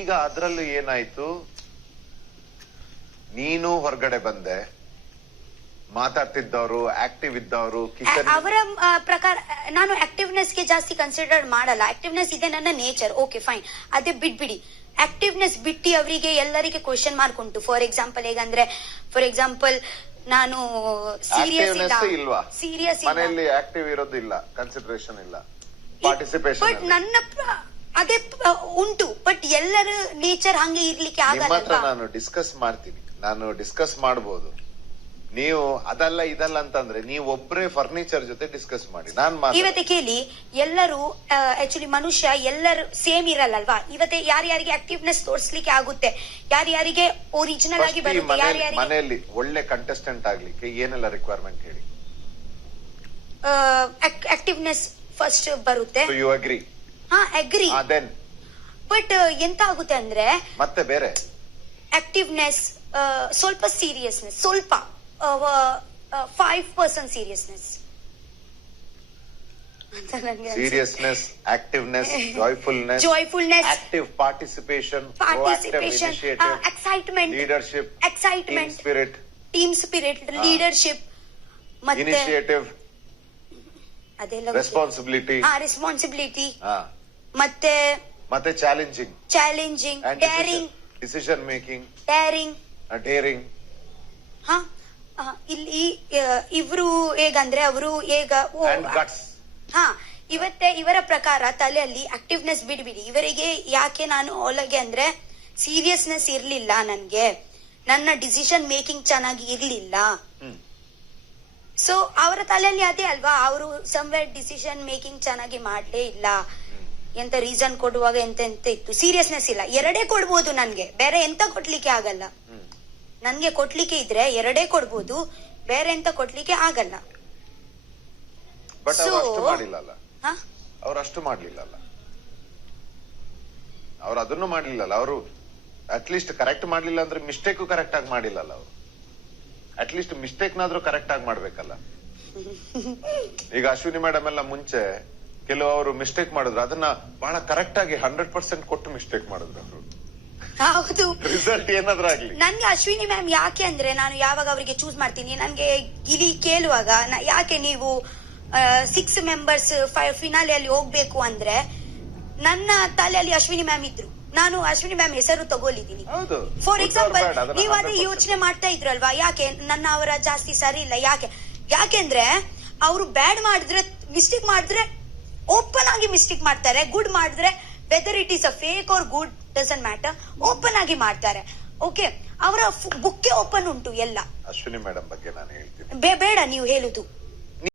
ಈಗ ಅದ್ರಲ್ಲೂ ಏನಾಯ್ತು, ನೀನು ಹೊರಗಡೆ ಬಂದೆ, ಮಾತಾಡ್ತಿದ್ದವರು ಆಕ್ಟಿವ್ ಇದ್ದವರು ಅವರ ಪ್ರಕಾರ ನಾನು ಆಕ್ಟಿವ್ನೆಸ್ ಗೆ ಜಾಸ್ತಿ ಕನ್ಸಿಡರ್ ಮಾಡಲ್ಲ. ಆಕ್ಟಿವ್ನೆಸ್ ಇದೆ ನನ್ನ ನೇಚರ್, ಓಕೆ ಫೈನ್, ಅದೇ ಬಿಟ್ಬಿಡಿ. ಆಕ್ಟಿವ್ನೆಸ್ ಬಿಟ್ಟು ಅವರಿಗೆ ಎಲ್ಲರಿಗೆ ಕ್ವಶನ್ ಮಾರ್ಕ್ ಉಂಟು. ಫಾರ್ ಎಕ್ಸಾಂಪಲ್ ನಾನು ಸೀರಿಯಸ್ ಮನೆಯಲ್ಲಿ ಆಕ್ಟಿವ್ ಇರೋದಿಲ್ಲ, ಕನ್ಸಿಡರೇಷನ್ ಇಲ್ಲ, ಪಾರ್ಟಿಸಿಪೇಷನ್. ಬಟ್ ನನ್ನ ಅದೇ ಉಂಟು, ಬಟ್ ಎಲ್ಲರ ನೇಚರ್ ಹಂಗೆ ಇರ್ಲಿಕ್ಕೆ ಆಗಲ್ಲ. ನಾನು ಡಿಸ್ಕಸ್ ಮಾಡಬಹುದು. ನೀವು ಅದಲ್ಲ ಇದಲ್ಲ ಅಂತಂದ್ರೆ ನೀವು ಒಬ್ಬರೇ ಫರ್ನಿಚರ್ ಜೊತೆ ಡಿಸ್ಕಸ್ ಮಾಡಿ. ಇವತ್ತೆ ಕೇಳಿ, ಎಲ್ಲರೂ ಆಕ್ಚುಲಿ ಮನುಷ್ಯ ಎಲ್ಲರೂ ಸೇಮ್ ಇರಲ್ಲಲ್ವಾ. ಇವತ್ತೆ ಯಾರ್ಯಾರಿಗೆ ಆಕ್ಟಿವ್ನೆಸ್ ತೋರಿಸ್ಲಿಕ್ಕೆ ಆಗುತ್ತೆ, ಯಾರ್ಯಾರಿಗೆ ಒರಿಜಿನಲ್ ಆಗಿ ಬರುತ್ತೆ. ಮನೆಯಲ್ಲಿ ಒಳ್ಳೆ ಕಂಟೆಸ್ಟೆಂಟ್ ಆಗ್ಲಿಕ್ಕೆ ಏನೆಲ್ಲ ರಿಕ್ವೈರ್ಮೆಂಟ್ ಹೇಳಿ. ಆಕ್ಟಿವ್ನೆಸ್ ಫಸ್ಟ್ ಬರುತ್ತೆ. You agree? ಹಾ, ಅಗ್ರಿ. ದೆನ್ ಬಟ್ ಎಂತ ಆಗುತ್ತೆ ಅಂದ್ರೆ ಮತ್ತೆ ಬೇರೆ ಆಕ್ಟಿವ್ನೆಸ್, ಸ್ವಲ್ಪ ಸೀರಿಯಸ್ನೆಸ್, ಸ್ವಲ್ಪ 5% seriousness, seriousness, activeness, joyfulness, active participation, initiative, excitement, leadership, team spirit, leadership, initiative, responsibility, ಮತ್ತೆ challenging, daring, decision making, daring. ಇಲ್ಲಿ ಇವ್ರು ಹೇಗಂದ್ರೆ ಅವರು ಹೇಗ ಇವತ್ತೆ ಇವರ ಪ್ರಕಾರ ತಲೆಯಲ್ಲಿ ಆಕ್ಟಿವ್ನೆಸ್ ಬಿಡ್ಬಿಡಿ. ಇವರಿಗೆ ಯಾಕೆ ನಾನು ಒಳಗೆ ಅಂದ್ರೆ ಸೀರಿಯಸ್ನೆಸ್ ಇರ್ಲಿಲ್ಲ, ನನ್ನ ಡಿಸಿಷನ್ ಮೇಕಿಂಗ್ ಚೆನ್ನಾಗಿ ಇರ್ಲಿಲ್ಲ. ಸೊ ಅವರ ತಲೆಯಲ್ಲಿ ಅದೇ ಅಲ್ವಾ, ಅವರು ಸಮ್ವೇರ್ ಡಿಸಿಷನ್ ಮೇಕಿಂಗ್ ಚೆನ್ನಾಗಿ ಮಾಡ್ಲೇ ಇಲ್ಲ. ಎಂತ ರೀಸನ್ ಕೊಡುವಾಗ ಎಂತ ಇತ್ತು, ಸೀರಿಯಸ್ನೆಸ್ ಇಲ್ಲ. ಎರಡೇ ಕೊಡ್ಬೋದು ನನ್ಗೆ, ಬೇರೆ ಎಂತ ಕೊಡ್ಲಿಕ್ಕೆ ಆಗಲ್ಲ. ನನ್ಗೆ ಕೊಡ್ಲಿಕ್ಕೆ ಇದ್ರೆ ಎರಡೇ ಕೊಡ್ಬೋದು, ಬೇರೆ ಎಂತ ಕೊಡ್ಲಿಕ್ಕೆ ಆಗಲ್ಲ. ಅವ್ರು ಅಷ್ಟು ಮಾಡ್ಲಿಲ್ಲಲ್ಲ, ಅವ್ರು ಅದನ್ನು ಮಾಡ್ಲಿಲ್ಲಲ್ಲ. ಅವರು ಅಟ್ಲೀಸ್ಟ್ ಕರೆಕ್ಟ್ ಮಾಡ್ಲಿಲ್ಲ ಅಂದ್ರೆ ಮಿಸ್ಟೇಕ್ ಕರೆಕ್ಟ್ ಆಗಿ ಮಾಡಿಲ್ಲಲ್ಲ. ಅವರು ಅಟ್ಲೀಸ್ಟ್ ಮಿಸ್ಟೇಕ್ ನಾದ್ರೂ ಕರೆಕ್ಟ್ ಆಗಿ ಮಾಡ್ಬೇಕಲ್ಲ. ಈಗ ಅಶ್ವಿನಿ ಮೇಡಮ್ ಎಲ್ಲ ಮುಂಚೆ ಕೆಲವರು ಮಿಸ್ಟೇಕ್ ಮಾಡಿದ್ರು, ಅದನ್ನ ಬಹಳ ಕರೆಕ್ಟ್ ಆಗಿ 100% ಕೊಟ್ಟು ಮಿಸ್ಟೇಕ್ ಮಾಡಿದ್ರು ಅವರು. ಹೌದು, ರಿಸಲ್ಟ್ ಏನಾದ್ರೂ ಆಗ್ಲಿ. ನನ್ಗೆ ಅಶ್ವಿನಿ ಮ್ಯಾಮ್ ಯಾಕೆ ಅಂದ್ರೆ, ನಾನು ಯಾವಾಗ ಅವರಿಗೆ ಚೂಸ್ ಮಾಡ್ತೀನಿ, ನನ್ಗೆ ಗಿಲಿ ಕೇಳುವಾಗ ಯಾಕೆ ನೀವು 6 ಮೆಂಬರ್ಸ್ ಫಿನಾಲೆಯಲ್ಲಿ ಹೋಗ್ಬೇಕು ಅಂದ್ರೆ, ನನ್ನ ತಲೆಯಲ್ಲಿ ಅಶ್ವಿನಿ ಮ್ಯಾಮ್ ಇದ್ರು, ನಾನು ಅಶ್ವಿನಿ ಮ್ಯಾಮ್ ಹೆಸರು ತಗೊಳಿದ್ದೀನಿ. ಫಾರ್ ಎಕ್ಸಾಂಪಲ್, ನೀವು ಅದೇ ಯೋಚನೆ ಮಾಡ್ತಾ ಇದ್ರಲ್ವಾ, ಯಾಕೆ ನನ್ನ ಅವರ ಜಾಸ್ತಿ ಸರಿ ಇಲ್ಲ, ಯಾಕೆಂದ್ರೆ ಅವರು ಬ್ಯಾಡ್ ಮಾಡಿದ್ರೆ, ಮಿಸ್ಟೇಕ್ ಮಾಡಿದ್ರೆ ಓಪನ್ ಆಗಿ ಮಿಸ್ಟೇಕ್ ಮಾಡ್ತಾರೆ. ಗುಡ್ ಮಾಡಿದ್ರೆ whether it is a fake are good doesn't matter, open ಆಗಿ ಮಾಡ್ತಾರೆ. ಓಕೆ, ಅವರ ಬುಕ್ಕೆ ಓಪನ್ ಉಂಟು ಎಲ್ಲ. ಅಶ್ವಿನಿ ಮೇಡಮ್ ಬಗ್ಗೆ ನಾನು ಹೇಳ್ತೀನಿ, ಬೇಡ ನೀವು ಹೇಳುದು.